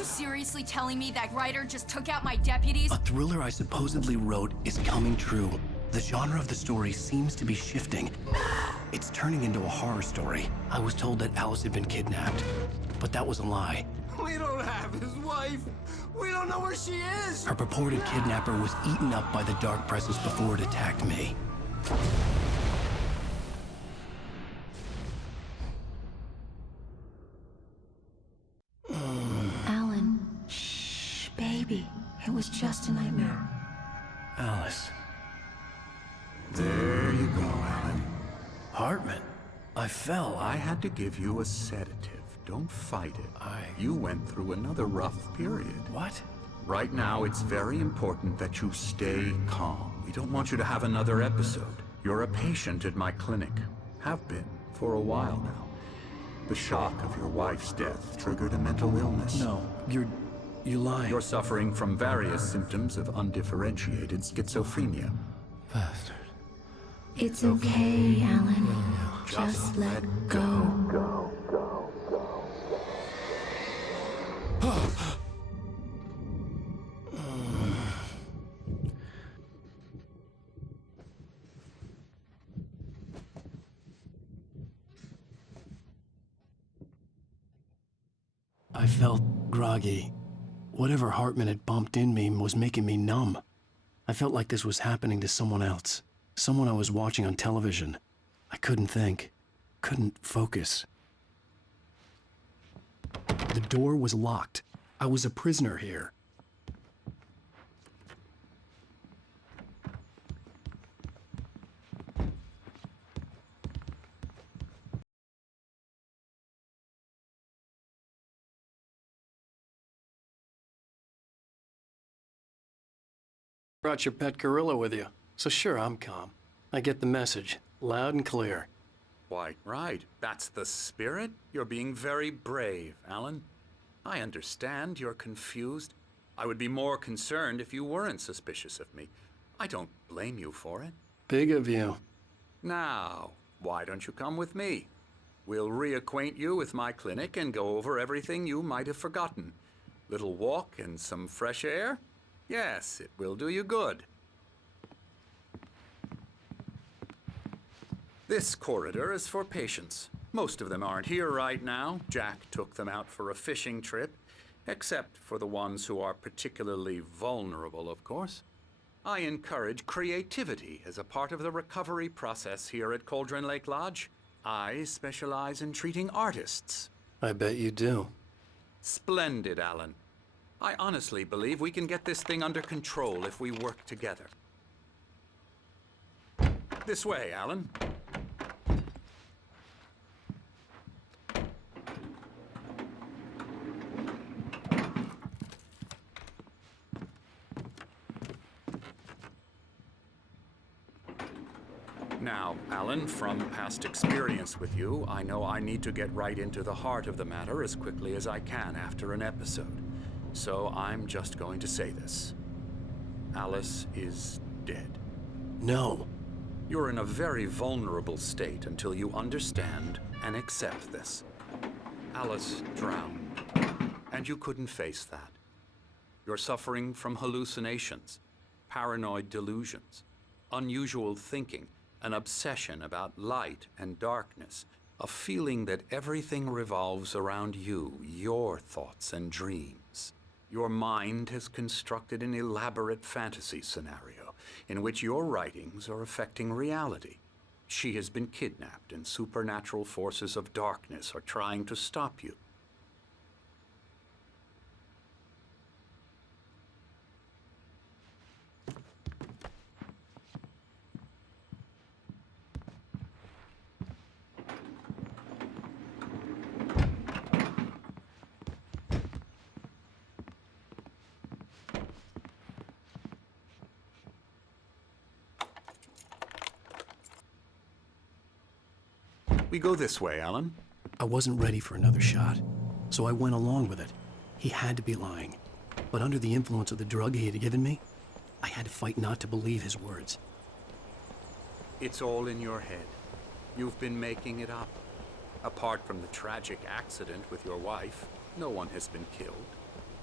you seriously telling me that writer just took out my deputies? A thriller I supposedly wrote is coming true. The genre of the story seems to be shifting. It's turning into a horror story. I was told that Alice had been kidnapped, but that was a lie. We don't have his wife. We don't know where she is. Her purported kidnapper was eaten up by the dark presence before it attacked me. Alan, shh, baby. It was just a nightmare. Alice. There you go, Alan. Hartman. I fell. I had to give you a sedative. Don't fight it. You went through another rough period. What? Right now, it's very important that you stay calm. We don't want you to have another episode. You're a patient at my clinic. Have been for a while now. The shock of your wife's death triggered a mental illness. No, you're lying. You're suffering from various symptoms of undifferentiated schizophrenia. Bastard. It's okay, Alan. Just let go. I felt groggy. Whatever Hartman had bumped in me was making me numb. I felt like this was happening to someone else. Someone I was watching on television. I couldn't think. Couldn't focus. The door was locked. I was a prisoner here. Brought your pet gorilla with you, so sure, I'm calm. I get the message, loud and clear. Quite right. That's the spirit. You're being very brave, Alan. I understand you're confused. I would be more concerned if you weren't suspicious of me. I don't blame you for it. Big of you. Now, why don't you come with me? We'll reacquaint you with my clinic and go over everything you might have forgotten. Little walk and some fresh air? Yes, it will do you good. This corridor is for patients. Most of them aren't here right now. Jack took them out for a fishing trip, except for the ones who are particularly vulnerable, of course. I encourage creativity as a part of the recovery process here at Cauldron Lake Lodge. I specialize in treating artists. I bet you do. Splendid, Alan. I honestly believe we can get this thing under control if we work together. This way, Alan. Now, Alan, from past experience with you, I know I need to get right into the heart of the matter as quickly as I can after an episode. So I'm just going to say this. Alice is dead. No. You're in a very vulnerable state until you understand and accept this. Alice drowned, and you couldn't face that. You're suffering from hallucinations, paranoid delusions, unusual thinking, an obsession about light and darkness, a feeling that everything revolves around you, your thoughts and dreams. Your mind has constructed an elaborate fantasy scenario in which your writings are affecting reality. She has been kidnapped and supernatural forces of darkness are trying to stop you. We go this way, Alan. I wasn't ready for another shot, so I went along with it. He had to be lying. But under the influence of the drug he had given me, I had to fight not to believe his words. It's all in your head. You've been making it up. Apart from the tragic accident with your wife, no one has been killed.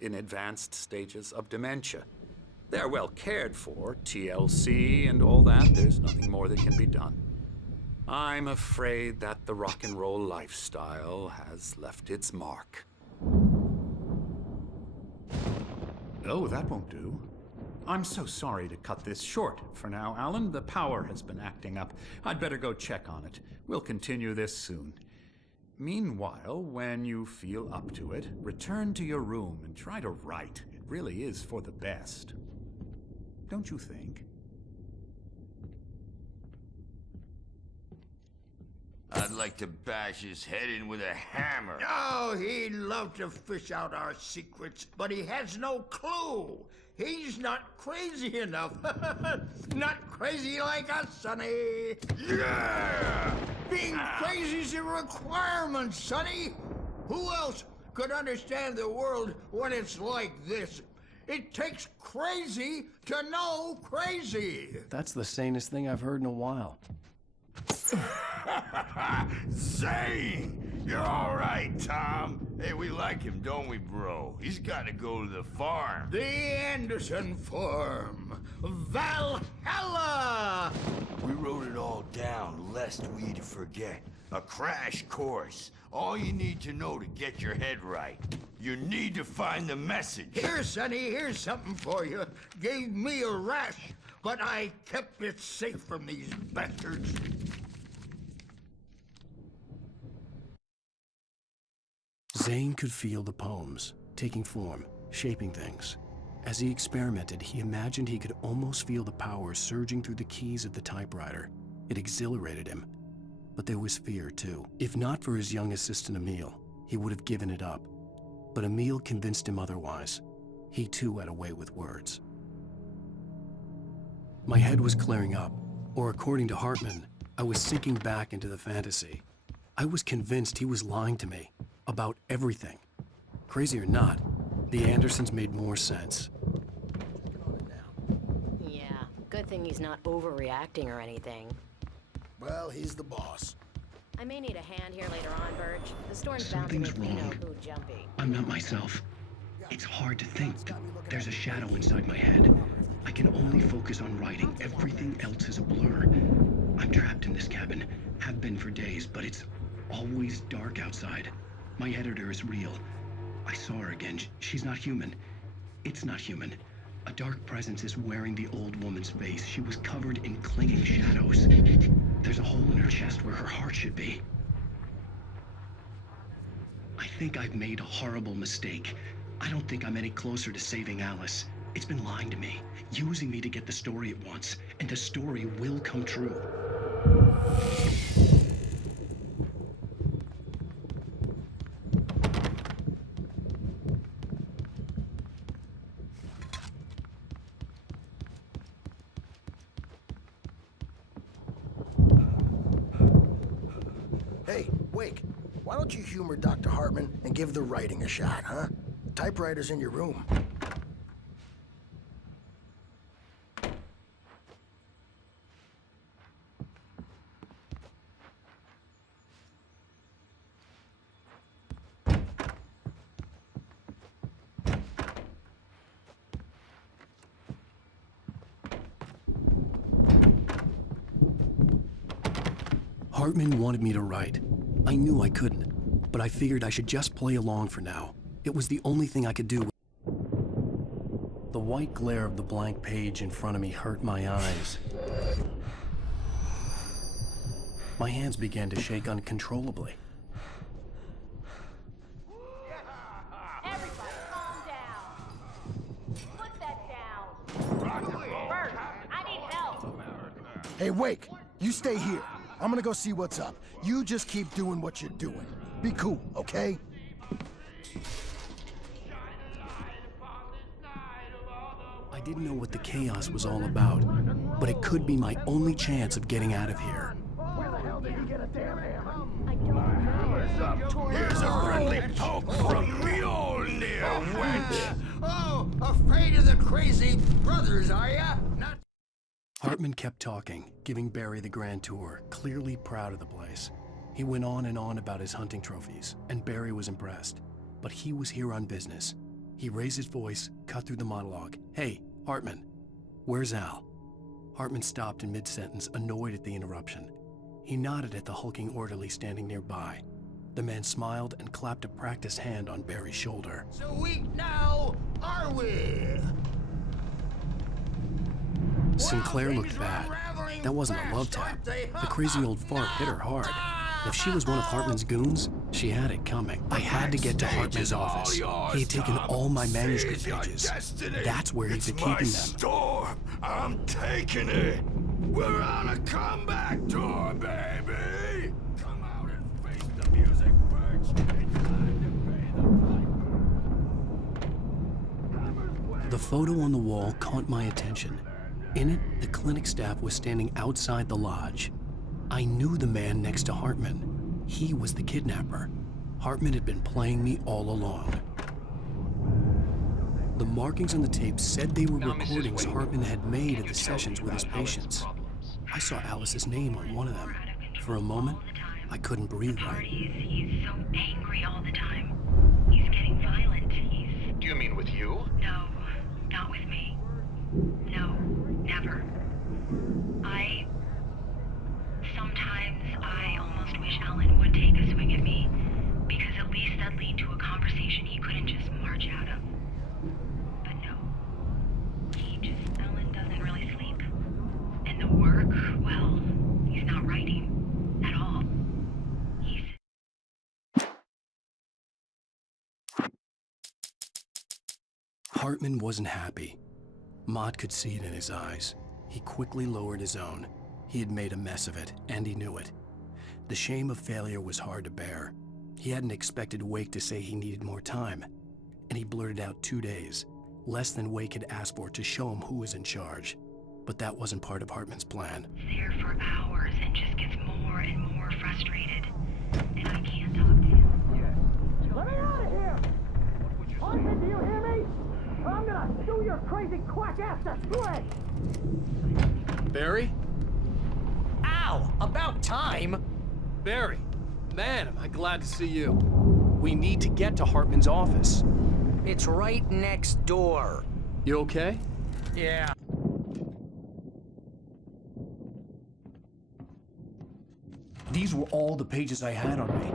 in advanced stages of dementia. They're well cared for, TLC and all that. There's nothing more that can be done. I'm afraid that the rock and roll lifestyle has left its mark. Oh, that won't do. I'm so sorry to cut this short for now, Alan. The power has been acting up. I'd better go check on it. We'll continue this soon. Meanwhile, when you feel up to it, return to your room and try to write. It really is for the best. Don't you think? I'd like to bash his head in with a hammer. Oh, he'd love to fish out our secrets, but he has no clue. He's not crazy enough. Not crazy like us, Sonny. Yeah! Being crazy's a requirement, Sonny. Who else could understand the world when it's like this? It takes crazy to know crazy. That's the sanest thing I've heard in a while. Zane! You're all right, Tom. Hey, we like him, don't we, bro? He's got to go to the farm. The Anderson Farm. Valhalla! We wrote it all down, lest we'd forget. A crash course. All you need to know to get your head right. You need to find the message. Here, Sonny, here's something for you. Gave me a rash, but I kept it safe from these bastards. Zane could feel the poems, taking form, shaping things. As he experimented, he imagined he could almost feel the power surging through the keys of the typewriter. It exhilarated him. But there was fear, too. If not for his young assistant Emil, he would have given it up. But Emil convinced him otherwise. He too had a way with words. My head was clearing up, or according to Hartman, I was sinking back into the fantasy. I was convinced he was lying to me about everything. Crazy or not, the Andersons made more sense. Yeah, good thing he's not overreacting or anything. Well, he's the boss. I may need a hand here later on, Birch. The storm's bound to Something's make wrong. Pino jumpy. I'm not myself. It's hard to think. There's a shadow inside my head. I can only focus on writing. Everything else is a blur. I'm trapped in this cabin. Have been for days, but it's always dark outside. My editor is real. I saw her again. She's not human. It's not human. A dark presence is wearing the old woman's face. She was covered in clinging shadows. There's a hole in her chest where her heart should be. I think I've made a horrible mistake. I don't think I'm any closer to saving Alice. It's been lying to me, using me to get the story it wants, and the story will come true. Hey, Wake, why don't you humor Dr. Hartman and give the writing a shot, huh? The typewriter's in your room. Hartman wanted me to write. I knew I couldn't, but I figured I should just play along for now. It was the only thing I could do. The white glare of the blank page in front of me hurt my eyes. My hands began to shake uncontrollably. Everybody, calm down. Put that down. Bert, I need help. Hey, Wake, you stay here. I'm gonna go see what's up. You just keep doing what you're doing. Be cool, okay? I didn't know what the chaos was all about, but it could be my only chance of getting out of here. Where the hell did he get a damn hammer? Here's a friendly poke from Mjolnir, wench! Oh, afraid of the crazy brothers, are ya? Not Hartman kept talking, giving Barry the grand tour, clearly proud of the place. He went on and on about his hunting trophies, and Barry was impressed. But he was here on business. He raised his voice, cut through the monologue. "Hey, Hartman, where's Al?" Hartman stopped in mid-sentence, annoyed at the interruption. He nodded at the hulking orderly standing nearby. The man smiled and clapped a practiced hand on Barry's shoulder. So weak now, are we? Sinclair looked bad. That wasn't a love tap. The crazy old fart hit her hard. If she was one of Hartman's goons, she had it coming. I had to get to Hartman's office. He had taken all my manuscript pages. That's where he'd been keeping them. Storm. I'm taking it. We're on a comeback tour, baby. Come out and face the music, birds. It's time to pay the piper. The photo on the wall caught my attention. In it, the clinic staff was standing outside the lodge. I knew the man next to Hartman. He was the kidnapper. Hartman had been playing me all along. The markings on the tape said they were recordings Hartman had made at the sessions with his patients. I saw Alice's name on one of them. For a moment, I couldn't breathe right. He's so angry all the time. He's getting violent. Do you mean with you? No, not with me. No, never. Sometimes I almost wish Alan would take a swing at me, because at least that'd lead to a conversation he couldn't just march out of. But no. Alan doesn't really sleep. And the work, well, he's not writing at all. Hartman wasn't happy. Mott could see it in his eyes. He quickly lowered his own. He had made a mess of it, and he knew it. The shame of failure was hard to bear. He hadn't expected Wake to say he needed more time, and he blurted out 2 days, less than Wake had asked for to show him who was in charge. But that wasn't part of Hartman's plan. There for hours and just gets more and more frustrated. And I can't talk to him. Let me out of here! Hartman, do you hear me? Or I'm gonna sue your crazy quack ass to shreds! Barry? Ow! About time! Barry, man, am I glad to see you. We need to get to Hartman's office. It's right next door. You okay? Yeah. These were all the pages I had on me.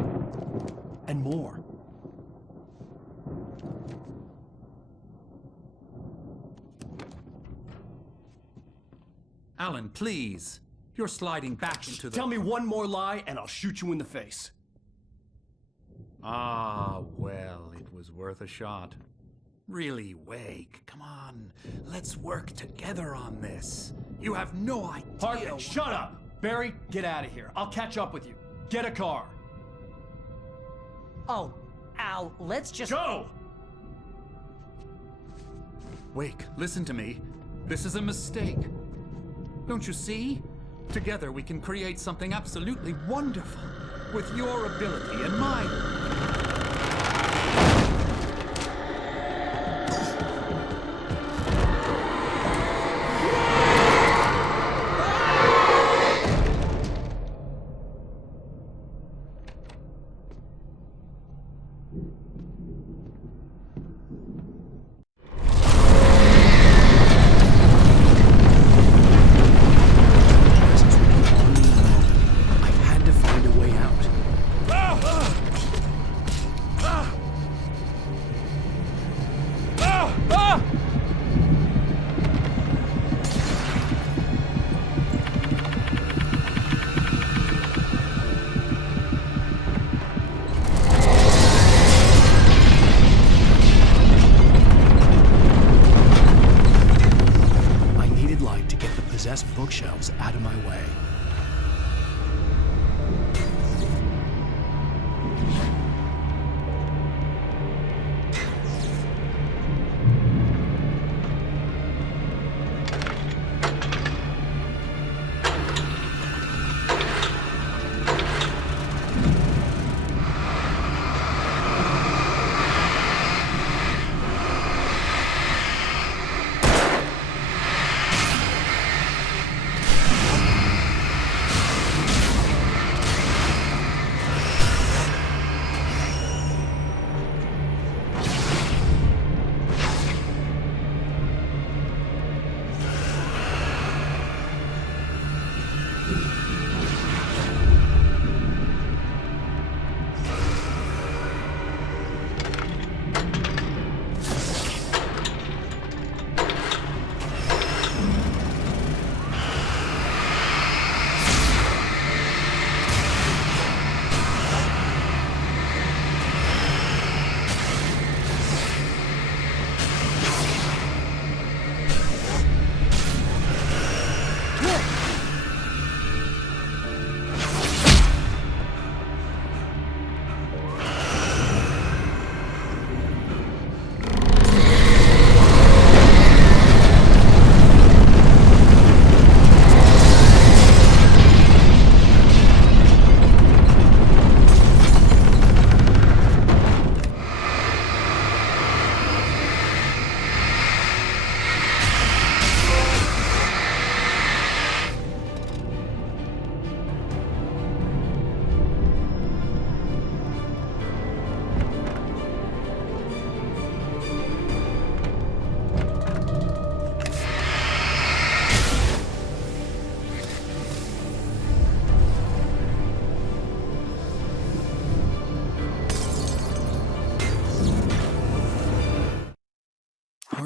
And more. Alan, please. You're sliding back into the... Tell me one more lie and I'll shoot you in the face. Ah, well, it was worth a shot. Really, Wake, come on. Let's work together on this. You have no idea... Hartman, shut up! Barry, get out of here. I'll catch up with you. Get a car. Oh, Al, let's just... Go! Wake, listen to me. This is a mistake. Don't you see? Together we can create something absolutely wonderful. With your ability and mine.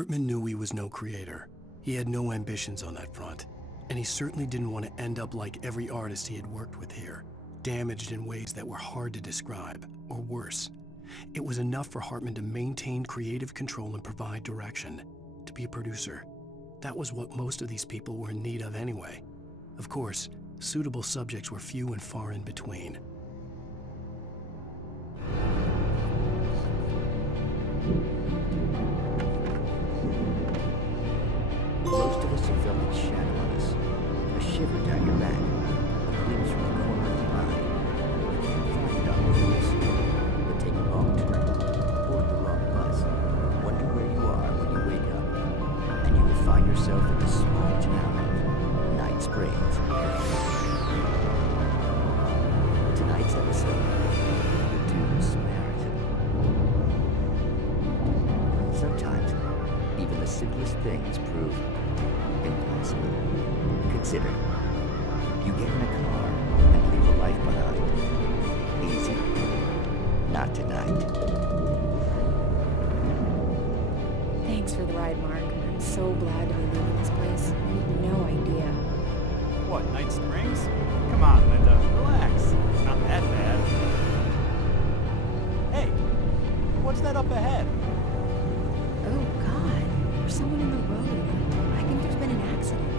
Hartman knew he was no creator. He had no ambitions on that front. And he certainly didn't want to end up like every artist he had worked with here, damaged in ways that were hard to describe, or worse. It was enough for Hartman to maintain creative control and provide direction, to be a producer. That was what most of these people were in need of anyway. Of course, suitable subjects were few and far in between. Most of us have felt its shadow on us. A shiver down your back. A glimpse from the corner of the eye. You can't find it on purpose. But take a wrong turn, board the wrong bus, wonder where you are when you wake up, and you will find yourself in the small town of Night Springs. Tonight's episode, The Dune Samaritan. Sometimes, even the simplest things prove impossible. Consider, you get in a car and leave a life behind. Easy? Not tonight. Thanks for the ride, Mark. I'm so glad to be leaving this place. You have no idea. What, Night Springs? Come on, Linda, relax. It's not that bad. Hey, what's that up ahead? Oh, God. There's someone in the road. I think there's been an accident.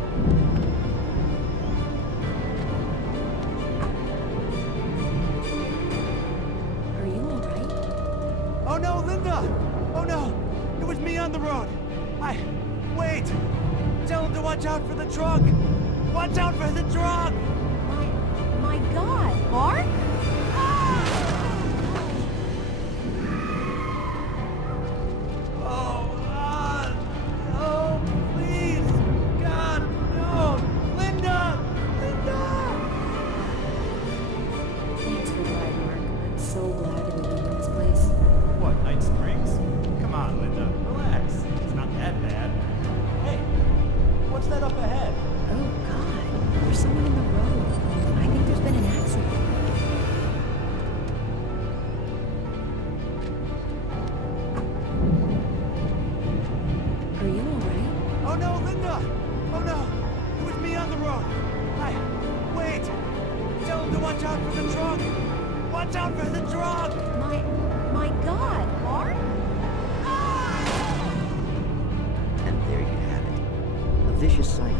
Are you all right? Oh no, Linda! Oh no! It was me on the road! Wait! Tell him to watch out for the truck! Watch out for the truck! My God, Mark? Oh, please! God, no! Linda! Thanks for the ride, Mark. I'm so glad to be leaving this place. What, Night Springs? Come on, Linda, relax. It's not that bad. Hey, what's that up ahead? Oh, God. There's someone in the road. I think there's been an accident. Are you all right? Oh no, Linda! Oh no! It was me on the road! Wait! Tell him to watch out for the truck! Watch out for the truck! My God, Mark? And there you have it. A vicious cycle.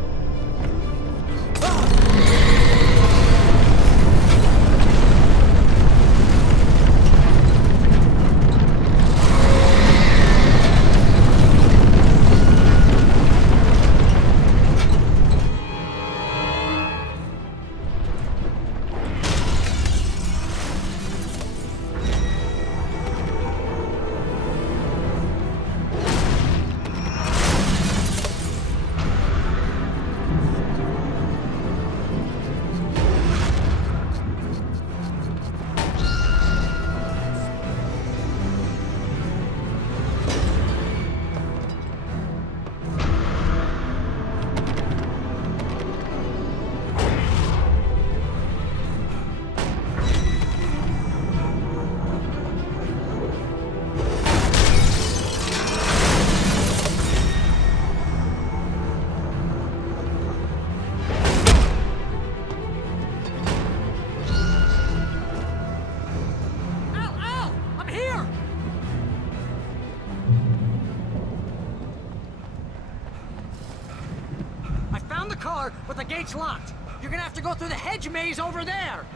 But the gate's locked. You're gonna have to go through the hedge maze over there.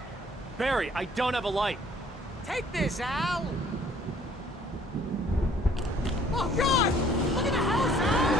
Barry, I don't have a light. Take this, Al. Oh, God! Look at the house, Al!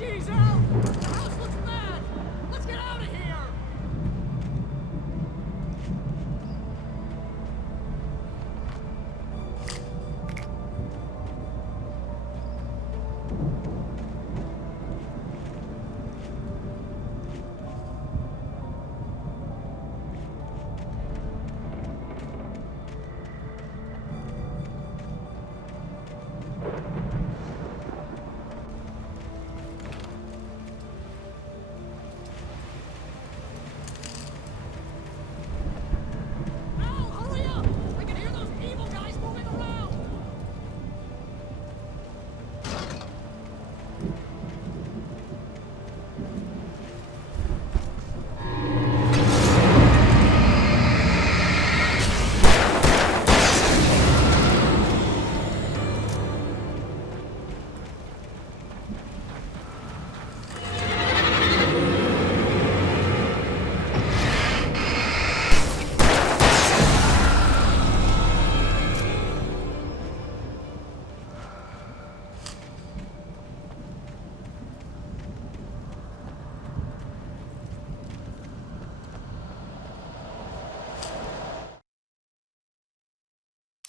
Jeez, Al! The house looks bad! Let's get out of here!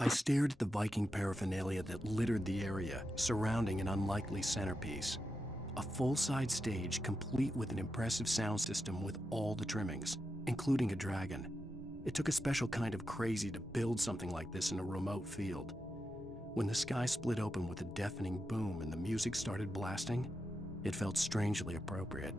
I stared at the Viking paraphernalia that littered the area, surrounding an unlikely centerpiece. A full-size stage complete with an impressive sound system with all the trimmings, including a dragon. It took a special kind of crazy to build something like this in a remote field. When the sky split open with a deafening boom and the music started blasting, it felt strangely appropriate.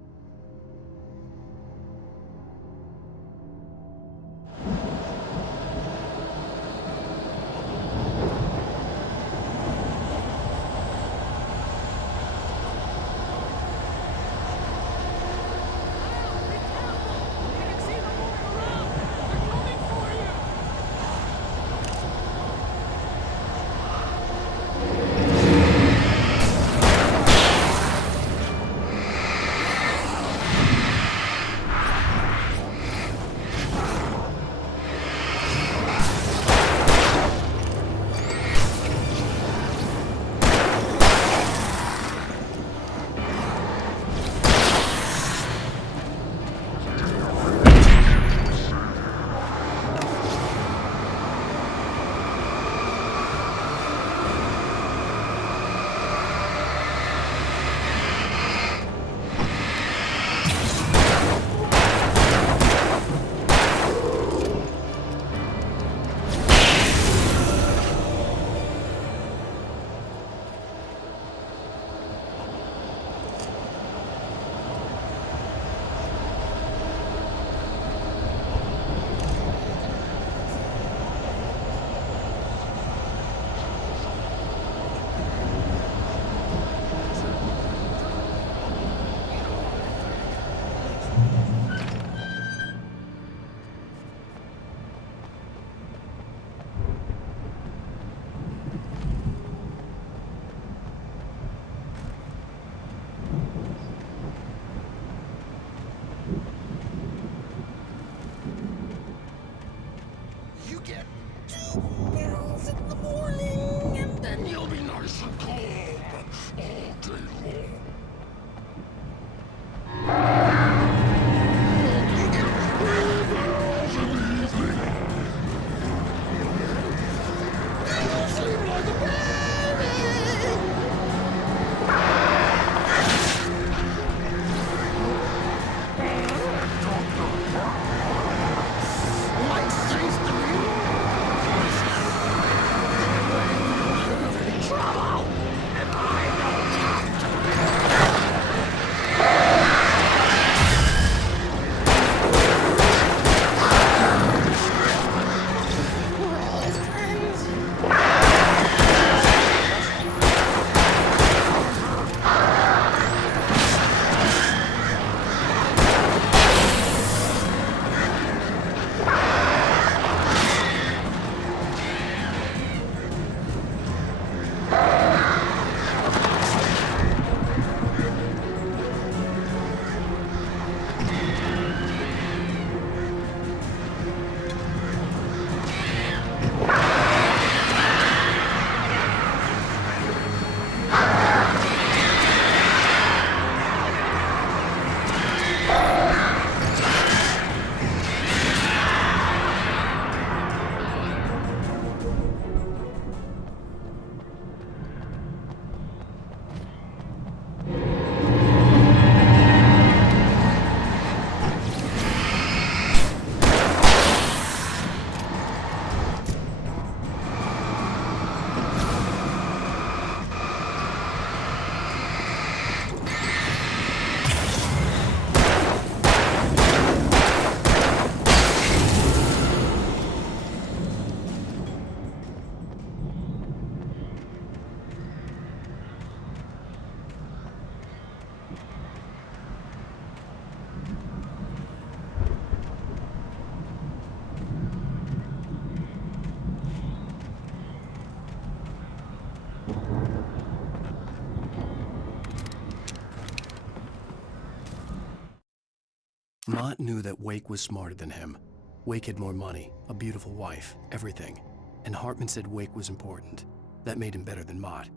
Mott knew that Wake was smarter than him. Wake had more money, a beautiful wife, everything. And Hartman said Wake was important. That made him better than Mott.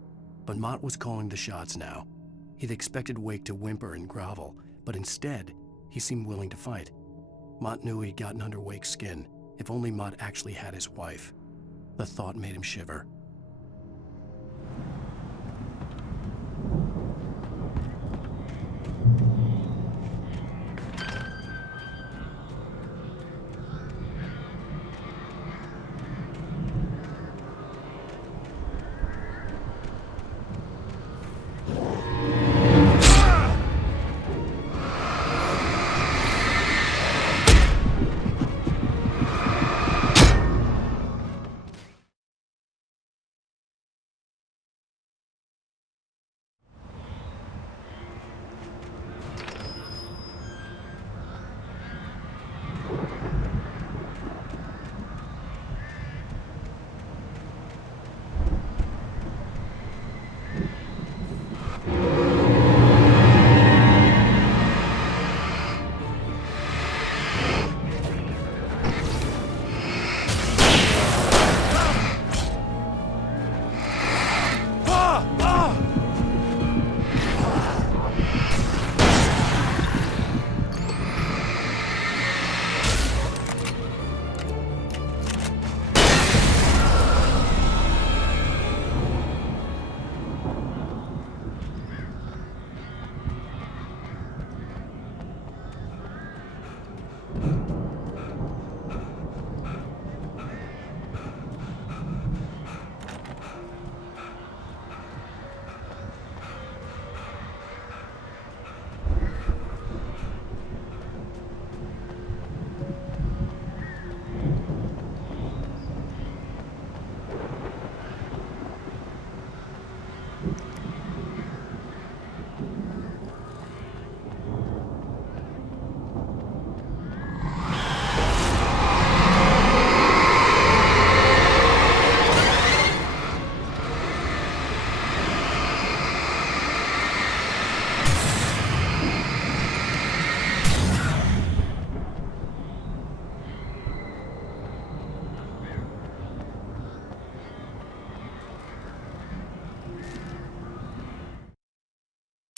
But Mott was calling the shots now. He'd expected Wake to whimper and grovel, but instead, he seemed willing to fight. Mott knew he'd gotten under Wake's skin. If only Mott actually had his wife. The thought made him shiver.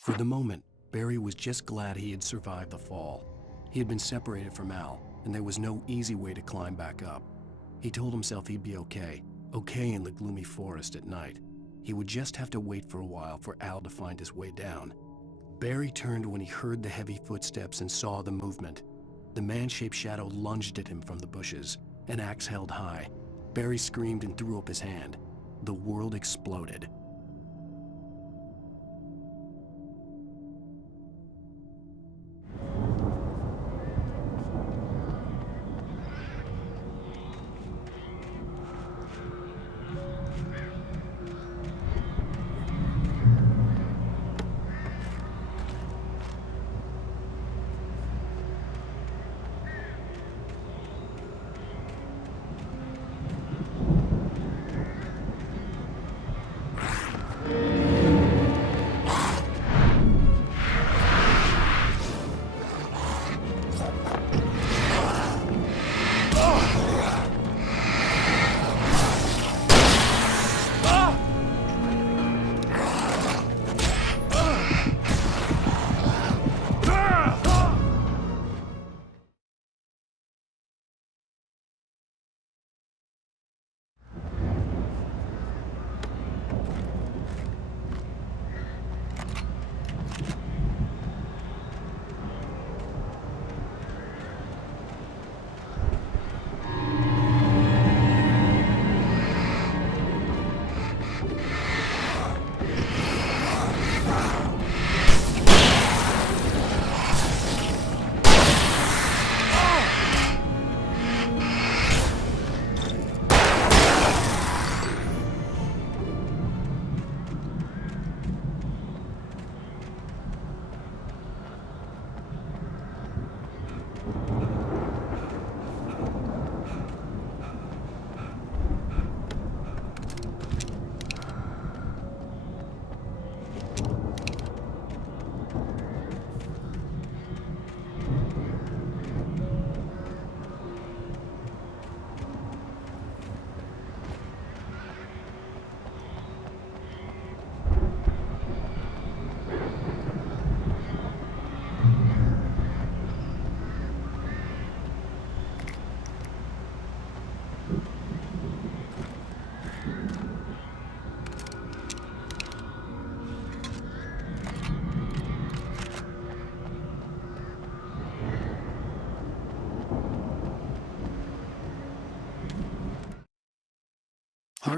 For the moment, Barry was just glad he had survived the fall. He had been separated from Al, and there was no easy way to climb back up. He told himself he'd be okay in the gloomy forest at night. He would just have to wait for a while for Al to find his way down. Barry turned when he heard the heavy footsteps and saw the movement. The man-shaped shadow lunged at him from the bushes, an axe held high. Barry screamed and threw up his hand. The world exploded.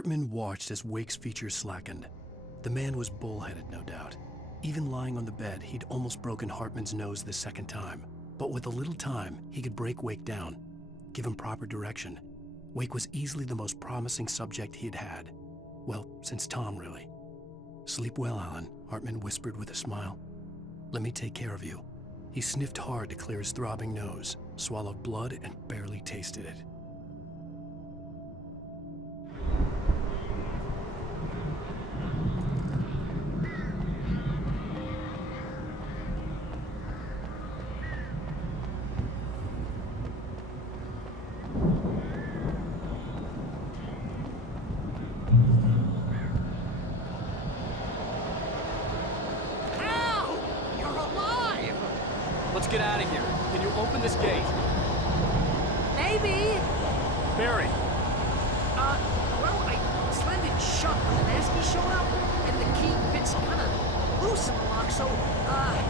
Hartman watched as Wake's features slackened. The man was bullheaded, no doubt. Even lying on the bed, he'd almost broken Hartman's nose the second time. But with a little time, he could break Wake down, give him proper direction. Wake was easily the most promising subject he'd had. Well, since Tom, really. "Sleep well, Alan," Hartman whispered with a smile. "Let me take care of you." He sniffed hard to clear his throbbing nose, swallowed blood, and barely tasted it. Let's get out of here. Can you open this gate? Maybe. Barry. Well, I slammed it shut when the Nasty showed up, and the key fits kind of loose in the lock, so, Barry!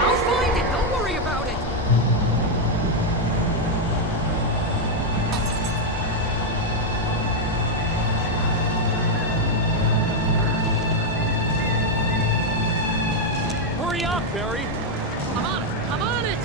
I'll find it, don't worry about it! Hurry up, Barry! I'm on it! I'm on it!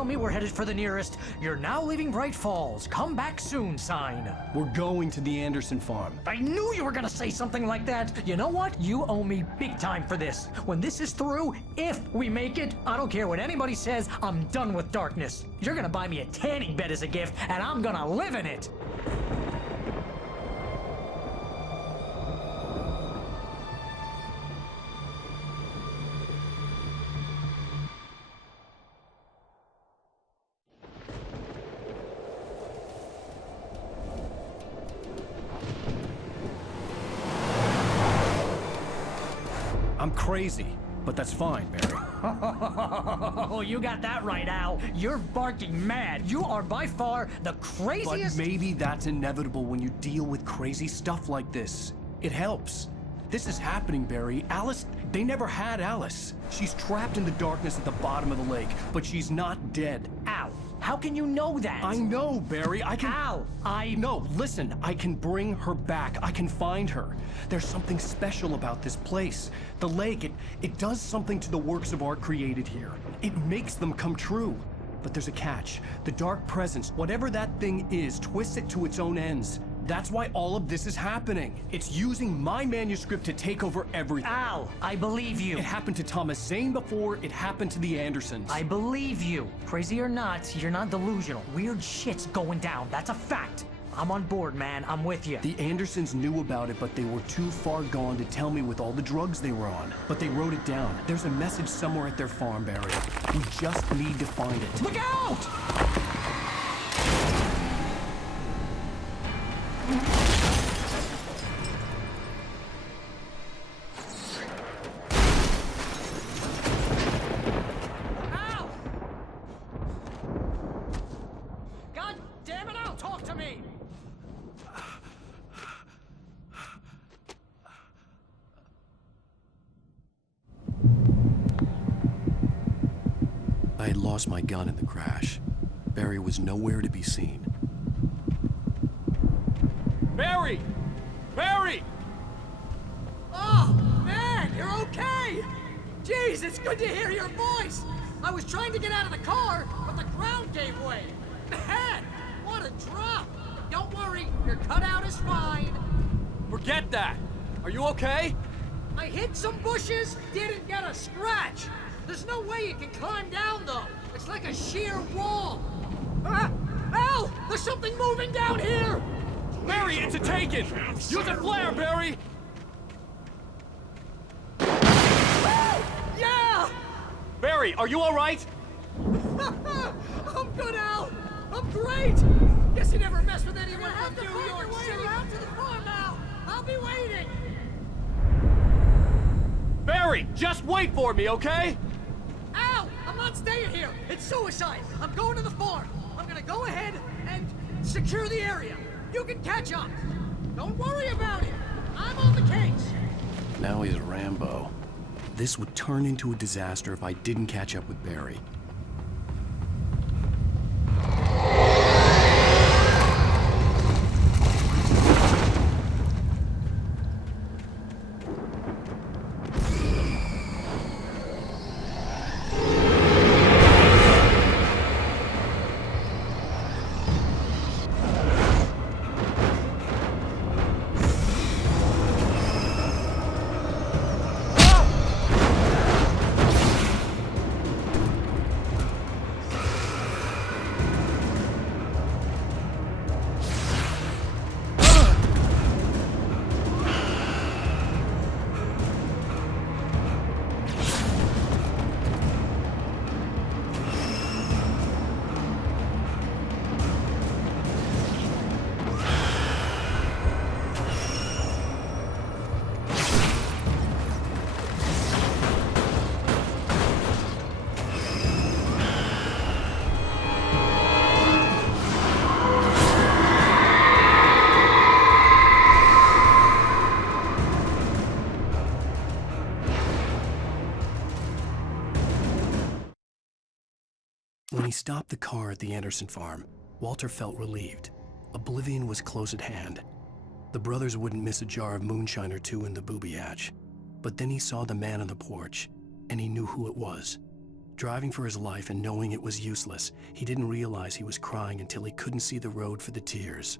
tell me we're headed for the nearest "You're now leaving Bright Falls. Come back soon" sign. We're going to the Anderson farm. I knew you were gonna say something like that. You know what? You owe me big time for this. When this is through, if we make it, I don't care what anybody says, I'm done with darkness. You're gonna buy me a tanning bed as a gift, and I'm gonna live in it. I'm crazy, but that's fine, Barry. Oh, you got that right, Al. You're barking mad. You are by far the craziest... But maybe that's inevitable when you deal with crazy stuff like this. It helps. This is happening, Barry. Alice, they never had Alice. She's trapped in the darkness at the bottom of the lake, but she's not dead. Al, how can you know that? I know, Barry. I can... Al, No, listen. I can bring her back. I can find her. There's something special about this place. The lake, it does something to the works of art created here. It makes them come true. But there's a catch. The dark presence, whatever that thing is, twists it to its own ends. That's why all of this is happening. It's using my manuscript to take over everything. Al, I believe you. It happened to Thomas Zane before, it happened to the Andersons. I believe you. Crazy or not, you're not delusional. Weird shit's going down. That's a fact. I'm on board, man. I'm with you. The Andersons knew about it, but they were too far gone to tell me with all the drugs they were on. But they wrote it down. There's a message somewhere at their farm, Barry. We just need to find it. Look out! I had lost my gun in the crash. Barry was nowhere to be seen. Barry! Barry! Oh, man, you're okay! Jeez, it's good to hear your voice! I was trying to get out of the car, but the ground gave way. Man, what a drop! Don't worry, your cutout is fine. Forget that! Are you okay? I hit some bushes, didn't get a scratch. There's no way you can climb down, though. It's like a sheer wall. Al! There's something moving down here! Barry, it's a taken! Use a flare, Barry! Yeah! Barry, are you alright? I'm good, Al! I'm great! Guess you never mess with anyone from New York City! Out to the farm, Al! I'll be waiting! Barry, just wait for me, okay? Al! I'm not staying here! It's suicide! I'm going to the farm! I'm gonna go ahead and secure the area. You can catch up. Don't worry about it. I'm on the case. Now he's Rambo. This would turn into a disaster if I didn't catch up with Barry. When he stopped the car at the Anderson farm, Walter felt relieved. Oblivion was close at hand. The brothers wouldn't miss a jar of moonshine or two in the booby hatch. But then he saw the man on the porch, and he knew who it was. Driving for his life and knowing it was useless, he didn't realize he was crying until he couldn't see the road for the tears.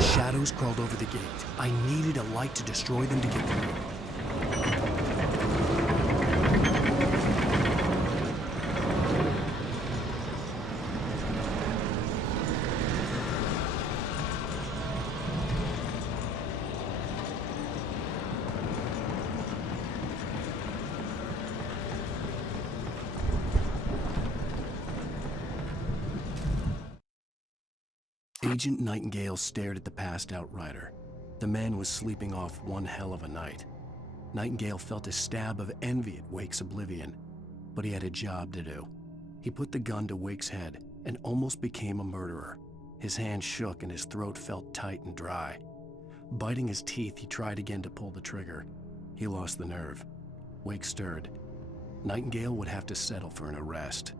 Shadows crawled over the gate. I needed a light to destroy them to get through. Agent Nightingale stared at the passed-out rider. The man was sleeping off one hell of a night. Nightingale felt a stab of envy at Wake's oblivion, but he had a job to do. He put the gun to Wake's head and almost became a murderer. His hand shook and his throat felt tight and dry. Biting his teeth, he tried again to pull the trigger. He lost the nerve. Wake stirred. Nightingale would have to settle for an arrest.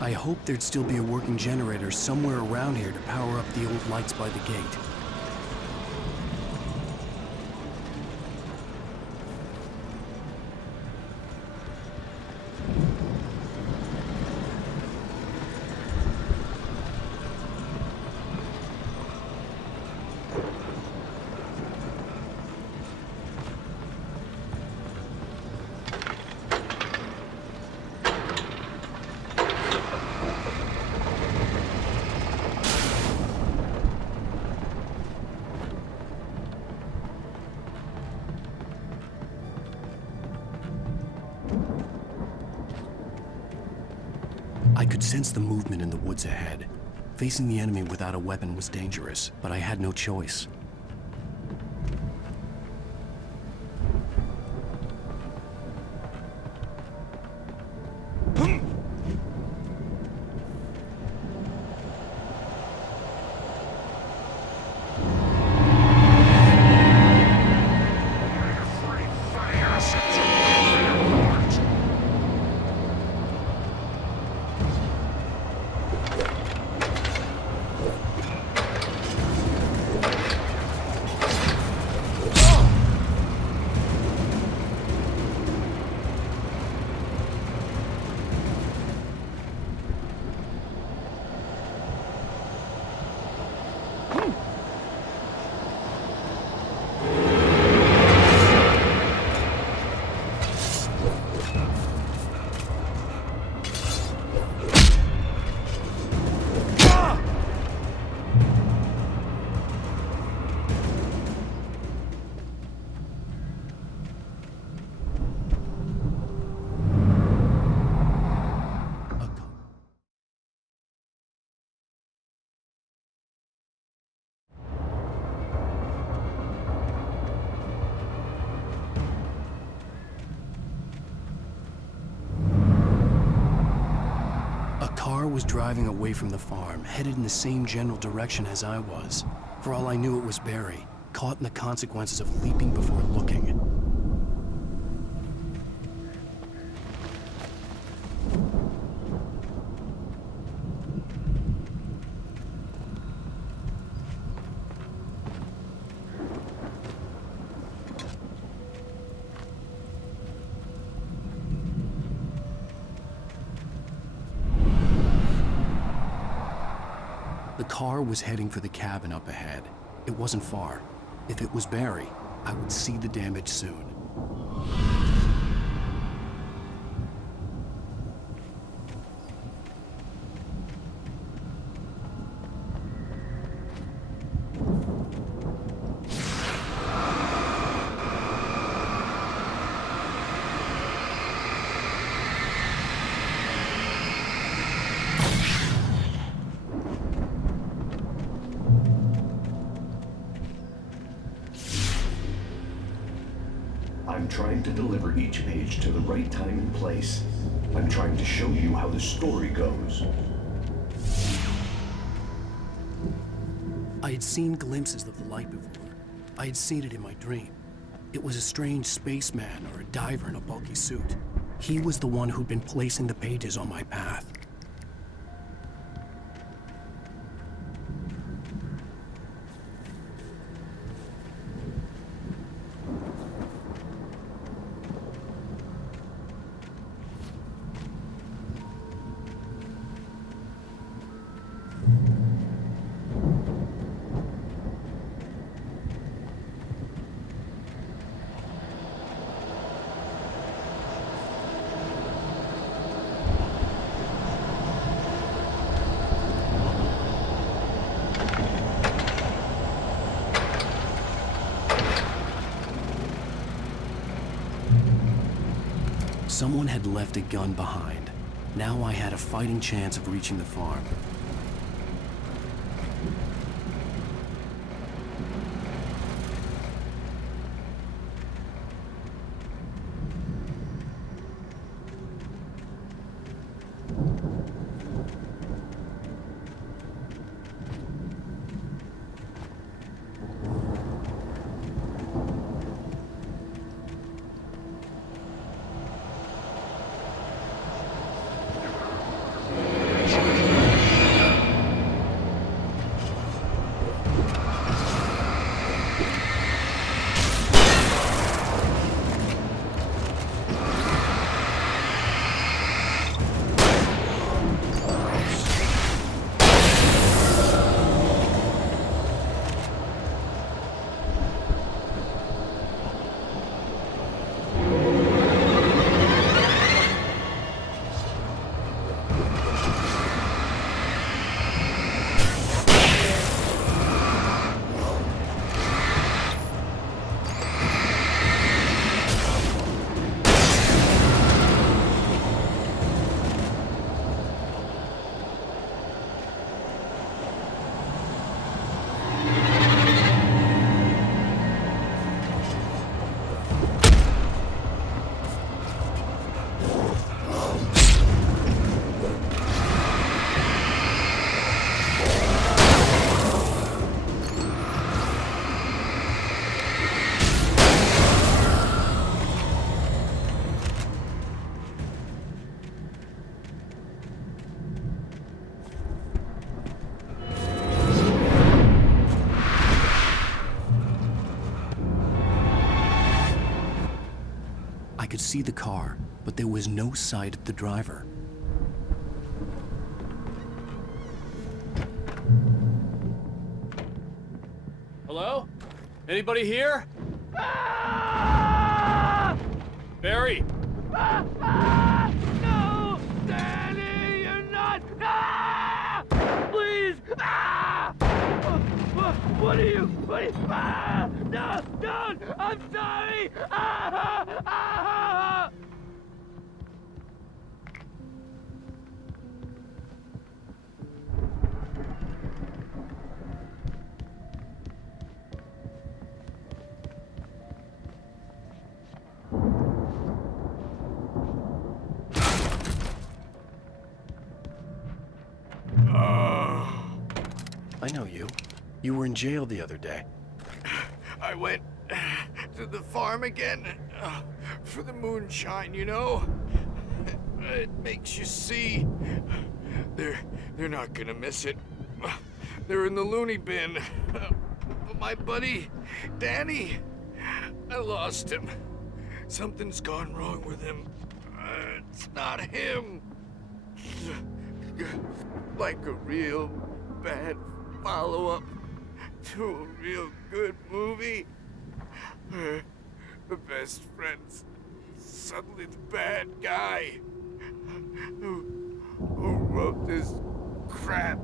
I hoped there'd still be a working generator somewhere around here to power up the old lights by the gate. I could sense the movement in the woods ahead. Facing the enemy without a weapon was dangerous, but I had no choice. Was driving away from the farm, headed in the same general direction as I was. For all I knew, it was Barry, caught in the consequences of leaping before looking. The car was heading for the cabin up ahead. It wasn't far. If it was Barry, I would see the damage soon. I'm trying to deliver each page to the right time and place. I'm trying to show you how the story goes. I had seen glimpses of the light before. I had seen it in my dream. It was a strange spaceman or a diver in a bulky suit. He was the one who'd been placing the pages on my path. Someone had left a gun behind. Now I had a fighting chance of reaching the farm. I could see the car, but there was no sight of the driver. Hello? Anybody here? Barry! No! Danny, you're not! Ah! Please! Ah! What are you? Ah! No! Don't! I'm sorry! Ah! Ah! I know you. You were in jail the other day. I went to the farm again for the moonshine, you know? It makes you see. They're not gonna miss it. They're in the loony bin. But my buddy, Danny, I lost him. Something's gone wrong with him. It's not him. Like a real bad follow-up to a real good movie. The best friend's suddenly the bad guy who wrote this crap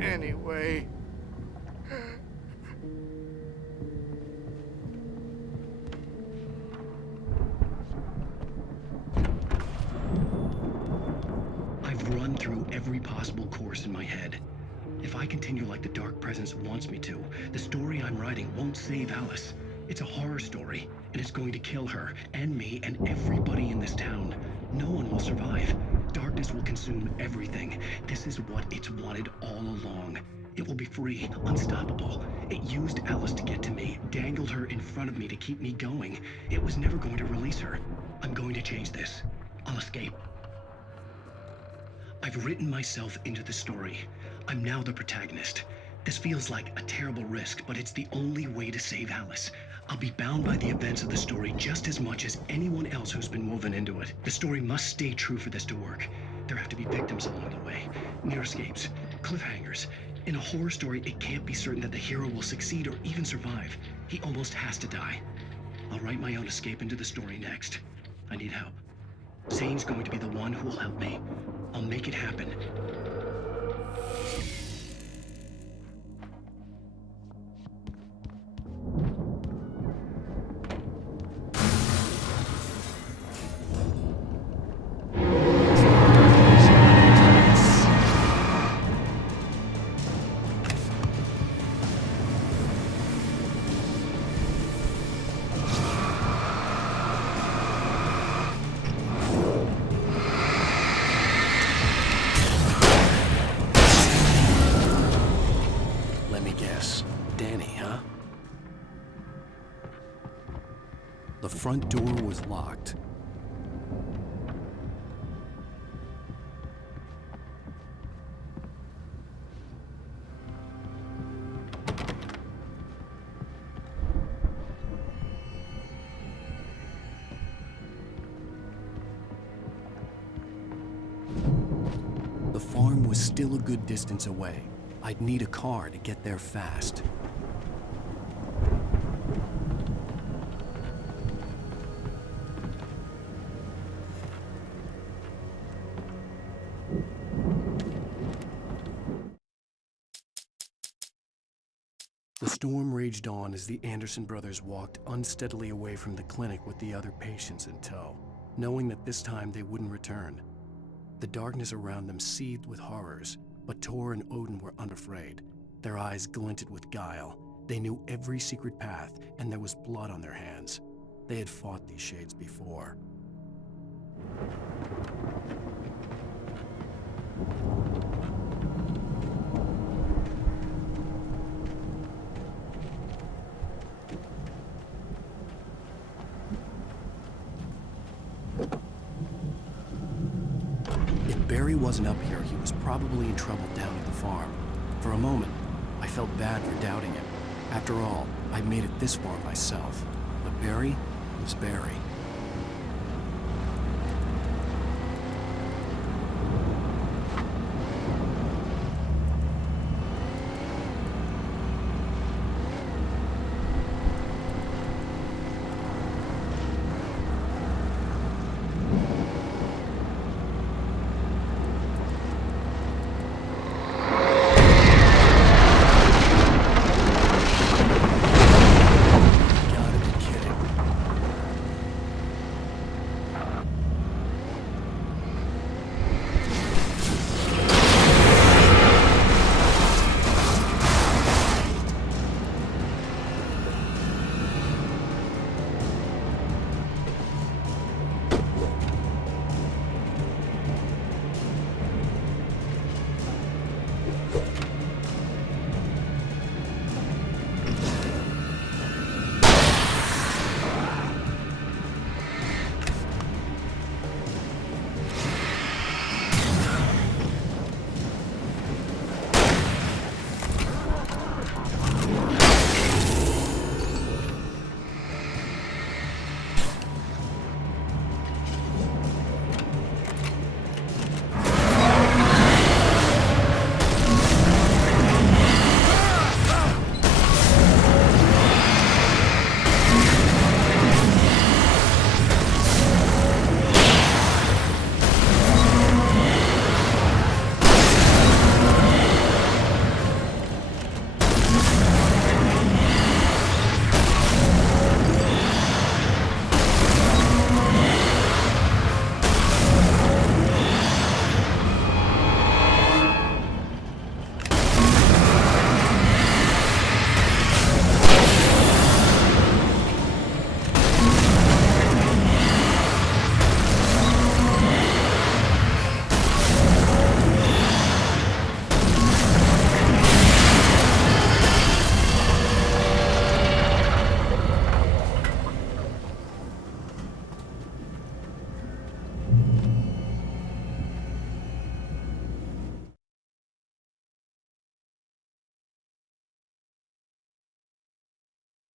anyway. I've run through every possible course in my head. If I continue like the Dark Presence wants me to, the story I'm writing won't save Alice. It's a horror story, and it's going to to kill her, and me, and everybody in this town. No one will survive. Darkness will consume everything. This is what it's wanted all along. It will be free, unstoppable. It used Alice to get to me, dangled her in front of me to keep me going. It was never going to release her. I'm going to change this. I'll escape. I've written myself into the story. I'm now the protagonist. This feels like a terrible risk, but it's the only way to save Alice. I'll be bound by the events of the story just as much as anyone else who's been woven into it. The story must stay true for this to work. There have to be victims along the way, near escapes, cliffhangers. In a horror story, it can't be certain that the hero will succeed or even survive. He almost has to die. I'll write my own escape into the story next. I need help. Zane's going to be the one who will help me. I'll make it happen. The front door was locked. The farm was still a good distance away. I'd need a car to get there fast. The storm raged on as the Anderson brothers walked unsteadily away from the clinic with the other patients in tow, knowing that this time they wouldn't return. The darkness around them seethed with horrors, but Tor and Odin were unafraid. Their eyes glinted with guile. They knew every secret path, and there was blood on their hands. They had fought these shades before. Barry wasn't up here, he was probably in trouble down at the farm. For a moment, I felt bad for doubting him. After all, I'd made it this far myself. But Barry was Barry.